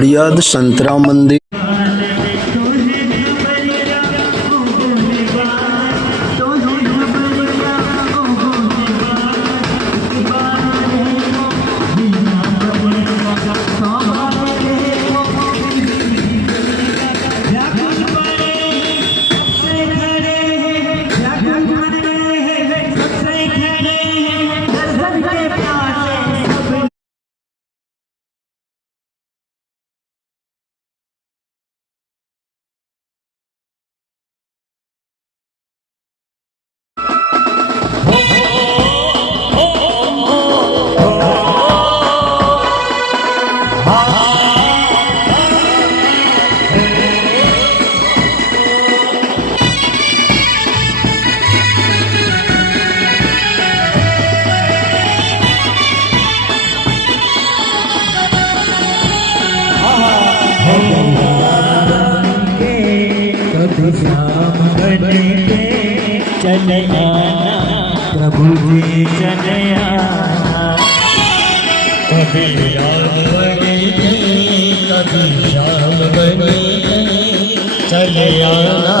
नडियाद संतरा मंदिर। श्याम बन के चले आना प्रभु जी चले आना। कभी श्याम बने कभी श्याम बने चले आना।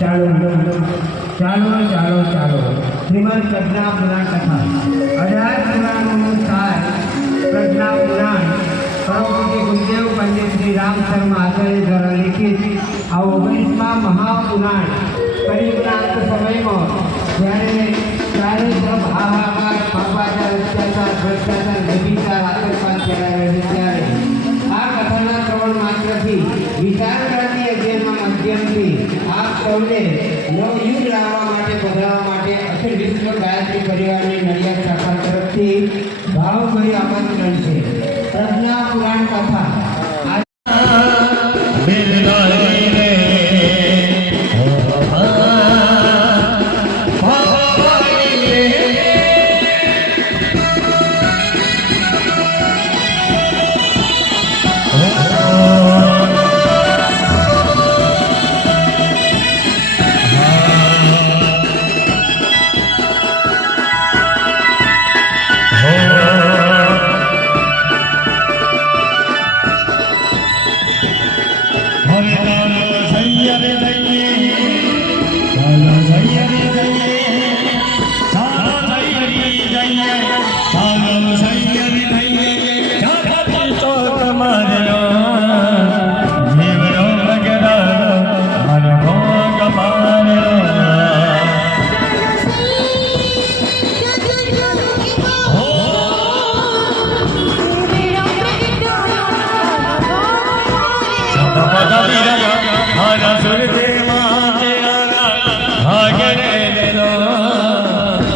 ચાલો ચાલો ચાલો ચાલો શ્રીમદ પ્રજ્ઞા પુરાણ કથા 18 પુરાણોનું સાર પ્રજ્ઞા પુરાણ પરમ પૂજ્ય ગુરુદેવ પંડિત શ્રી રામ શર્મા આચાર્ય દ્વારા લિખિત આ 19મા મહાપુરાણ કળિયુગના અંત સમયમાં જ્યારે ચારે તરફ હાહાકાર પાપાચાર અત્યાચાર ભ્રષ્ટાચાર વ્યભિચાર આતંકવાદ ફેલાયો છે ત્યારે આ કથાના શ્રવણ માત્રથી વિચારણાની અધ્યયનના માધ્યમથી આપ સૌને નવયુગ લાવવા માટે પધરાવવા માટે અખિલ વિશ્વ ગાયત્રી પરિવારની નડિયાદ શાખા તરફથી ભાવભર્યું આમંત્રણ છે। પ્રજ્ઞા પુરાણ કથા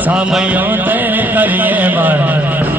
सामयों ते करिए बार